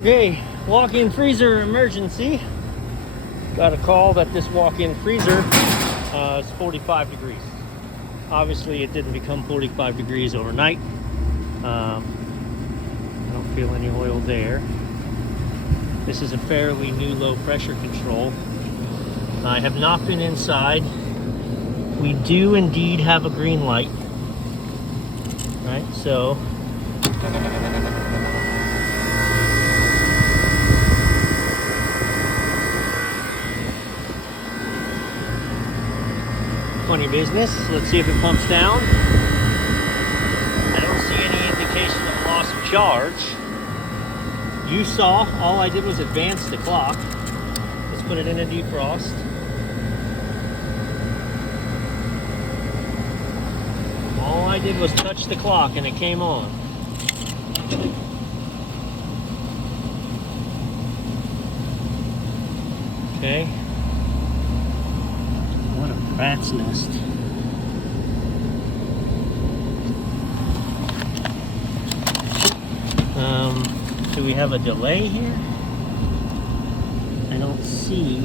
Okay, walk-in freezer emergency. Got a call that this walk-in freezer is 45 degrees. Obviously, it didn't become 45 degrees overnight. I don't feel any oil there. This is a fairly new low pressure control. I have not been inside. We do indeed have a green light. Right, so funny business. Let's see if it pumps down. I don't see any indication of loss of charge. You saw, all I did was advance the clock. Let's put it in a defrost. All I did was touch the clock and it came on. Okay. What a rat's nest. Do we have a delay here? I don't see.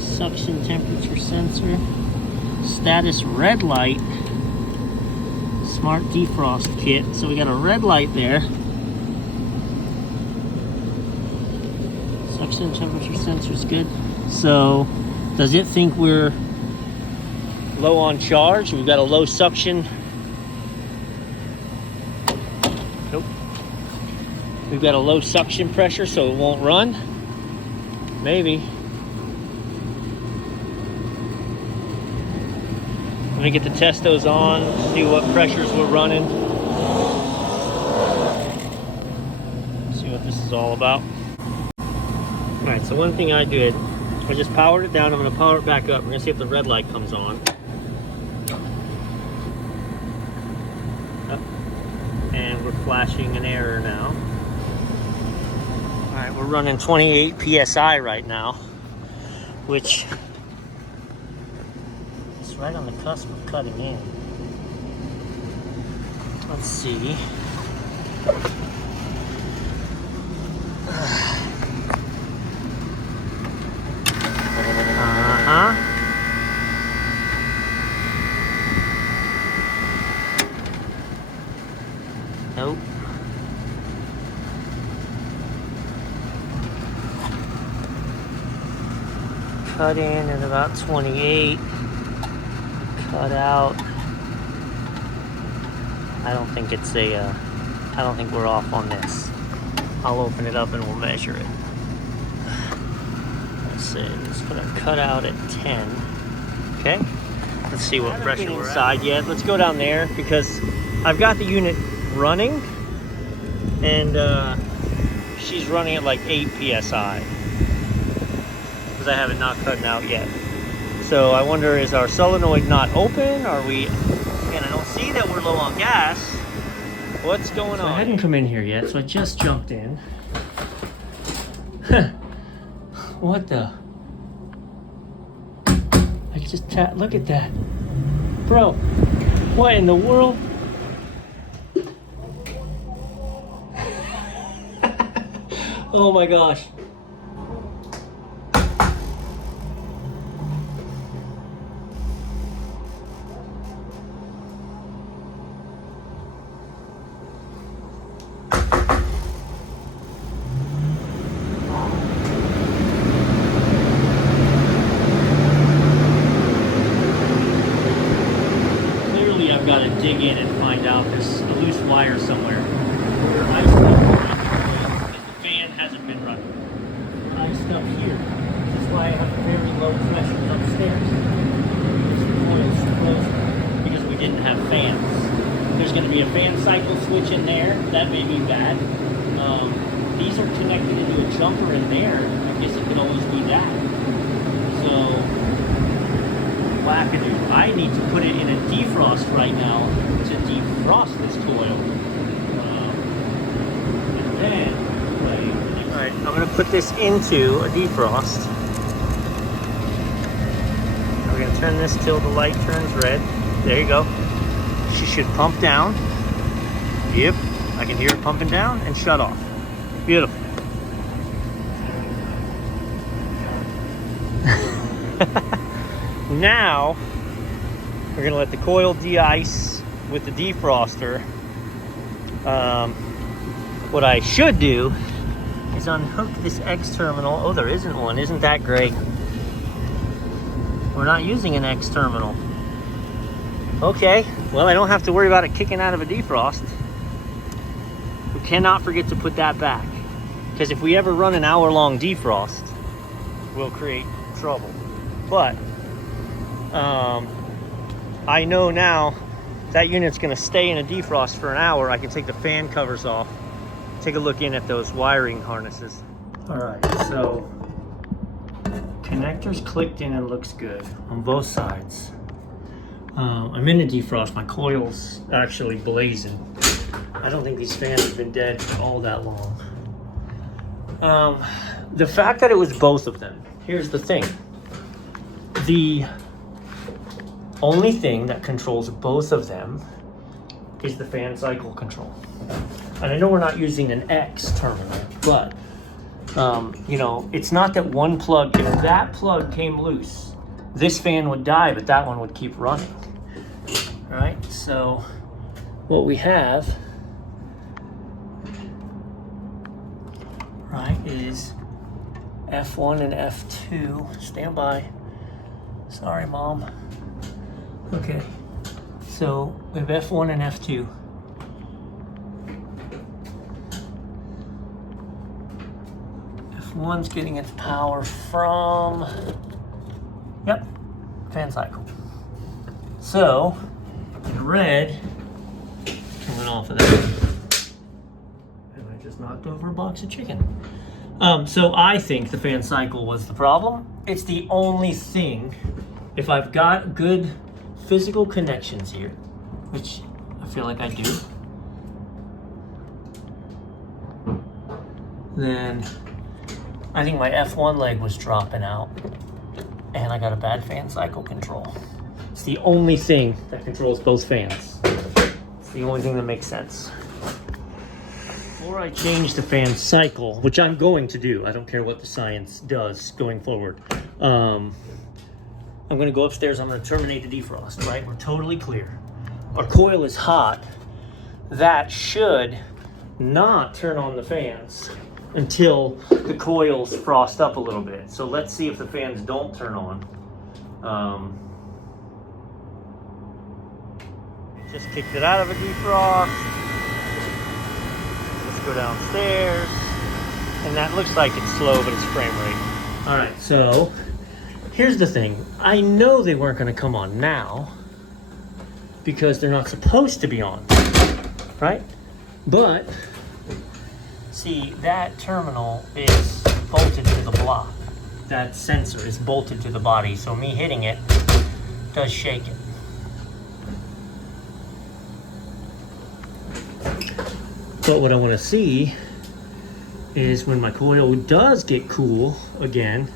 Suction temperature sensor. Status red light. Smart defrost kit. So we got a red light there. Suction temperature sensor is good. So does it think we're low on charge? We've got a low suction. Nope. We've got a low suction pressure, so it won't run. Maybe. Let me get the testos on, see what pressures we're running. See what this is all about. Alright, so one thing I did, I just powered it down. I'm going to power it back up. We're going to see if the red light comes on. And we're flashing an error now. Alright, we're running 28 PSI right now, which is right on the cusp of cutting in. Let's see. Nope. Cut in at about 28. Cut out. I don't think it's a, I don't think we're off on this. I'll open it up and we'll measure it. Let's see, let's put a cut out at 10. Okay, let's see what pressure we're inside yet. Let's go down there because I've got the unit running and she's running at like 8 PSI because I have it not cutting out yet. So I wonder, is our solenoid not open? Are we, again, I don't see that we're low on gas. What's going on? I hadn't come in here yet, so I just jumped in. What the? I just look at that. Bro, what in the world? Oh my gosh. Clearly I've got to dig in and find out there's a loose wire somewhere. Hasn't been running. Iced up here. This is why I have very low pressure upstairs. Because the coil's closed. Because we didn't have fans. There's going to be a fan cycle switch in there. That may be bad. These are connected into a jumper in there. I guess it could always be that. So, wackadoo. I need to put it in a defrost right now to defrost this coil. And then alright, I'm going to put this into a defrost. We're going to turn this till the light turns red. There you go. She should pump down. Yep, I can hear it pumping down and shut off. Beautiful. now we're gonna let the coil de-ice with the defroster. What I should do is unhook this X terminal. Oh, there isn't one. Isn't that great? We're not using an X terminal. Okay, well, I don't have to worry about it kicking out of a defrost. We cannot forget to put that back, because if we ever run an hour-long defrost, we'll create trouble. But I know now that unit's gonna stay in a defrost for an hour. I can take the fan covers off, take a look in at those wiring harnesses. All right, so connectors clicked in and looks good on both sides. I'm in the defrost. My coil's actually blazing. I don't think these fans have been dead for all that long. The fact that it was both of them, here's the thing. The only thing that controls both of them is the fan cycle control. And I know we're not using an X terminal, but you know, it's not that one plug, if that plug came loose, this fan would die, but that one would keep running. Right? So what we have, right, is F1 and F2. Stand by. Sorry, Mom. Okay. So we have F1 and F2. F1's getting its power from, yep, fan cycle. So, in red, coming off of that. And I just knocked over a box of chicken. So I think the fan cycle was the problem. It's the only thing, if I've got good physical connections here, which I feel like I do, then I think my F1 leg was dropping out and I got a bad fan cycle control. It's the only thing that controls both fans. It's the only thing that makes sense. Before I change the fan cycle, which I'm going to do, I don't care what the science does going forward, I'm gonna go upstairs, I'm gonna terminate the defrost, right? We're totally clear. Our coil is hot. That should not turn on the fans until the coils frost up a little bit. So let's see if the fans don't turn on. Just kicked it out of a defrost. Let's go downstairs. And that looks like it's slow, but it's frame rate. All right, so here's the thing. I know they weren't gonna come on now because they're not supposed to be on, right? But see, that terminal is bolted to the block. That sensor is bolted to the body, so me hitting it does shake it. But what I want to see is when my coil does get cool again,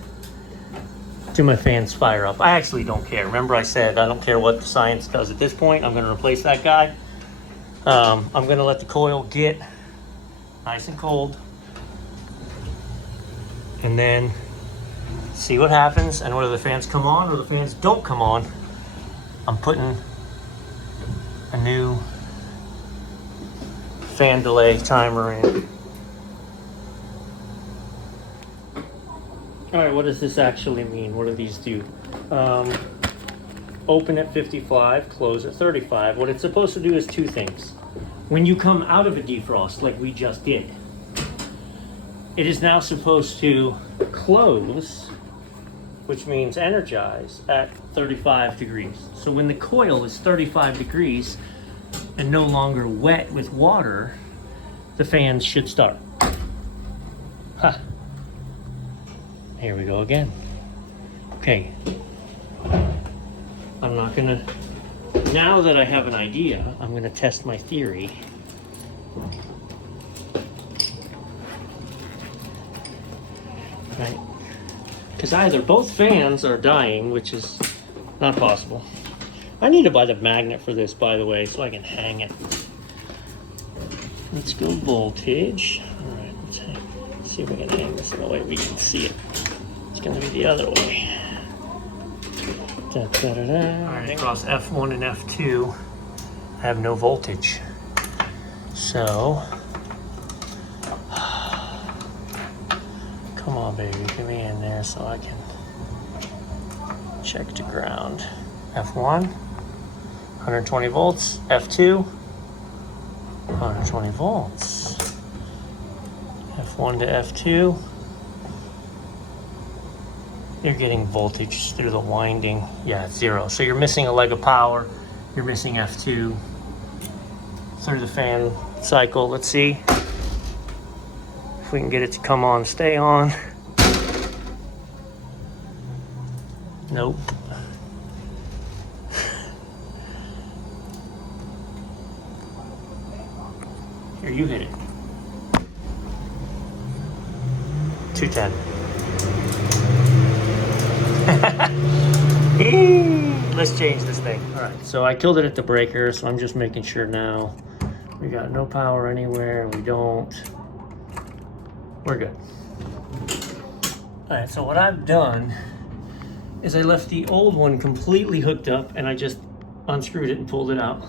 do my fans fire up? I actually don't care. Remember I said I don't care what the science does at this point. I'm going to replace that guy. I'm going to let the coil get nice and cold and then see what happens, and whether the fans come on or the fans don't come on. I'm putting a new fan delay timer in. All right, what does this actually mean? What do these do? Open at 55, close at 35. What it's supposed to do is two things. When you come out of a defrost, like we just did, it is now supposed to close, which means energize, at 35 degrees. So when the coil is 35 degrees and no longer wet with water, the fans should start. Ha. Here we go again. Okay. I'm not gonna, now that I have an idea, I'm gonna test my theory. Right? Because either both fans are dying, which is not possible. I need to buy the magnet for this, by the way, so I can hang it. Let's go voltage. All right, let's see if we can hang this in a way we can see it. It's gonna be the other way. Alright, across F1 and F2, I have no voltage. So, come on baby, get me in there so I can check to ground. F1, 120 volts, F2, 120 volts. F1 to F2. You're getting voltage through the winding. Yeah, it's 0. So you're missing a leg of power. You're missing F2 through the fan cycle. Let's see if we can get it to come on, stay on. Nope. Here, you hit it. 210. Let's change this thing. All right, so I killed it at the breaker, so I'm just making sure now. We got no power anywhere. We don't. We're good. All right, so what I've done is I left the old one completely hooked up and I just unscrewed it and pulled it out.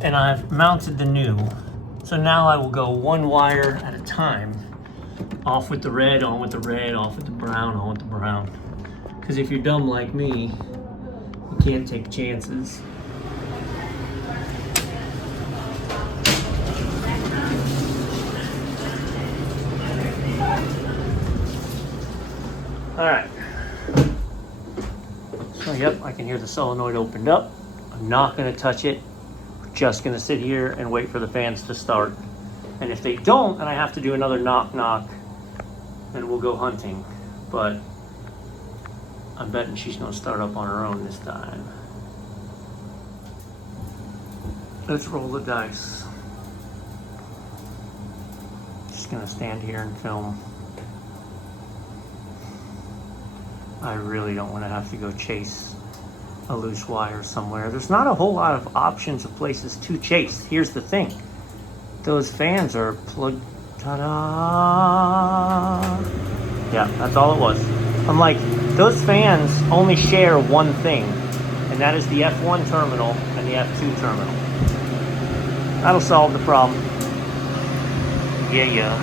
And I've mounted the new. So now I will go one wire at a time. Off with the red, on with the red, off with the brown, on with the brown. Because if you're dumb like me, you can't take chances. Alright. So yep, I can hear the solenoid opened up. I'm not going to touch it. We're just going to sit here and wait for the fans to start. And if they don't, and I have to do another knock, then we'll go hunting. But I'm betting she's going to start up on her own this time. Let's roll the dice. Just going to stand here and film. I really don't want to have to go chase a loose wire somewhere. There's not a whole lot of options of places to chase. Here's the thing. Those fans are plugged. Ta-da! Yeah, that's all it was. I'm like, those fans only share one thing, and that is the F1 terminal and the F2 terminal. That'll solve the problem. Yeah.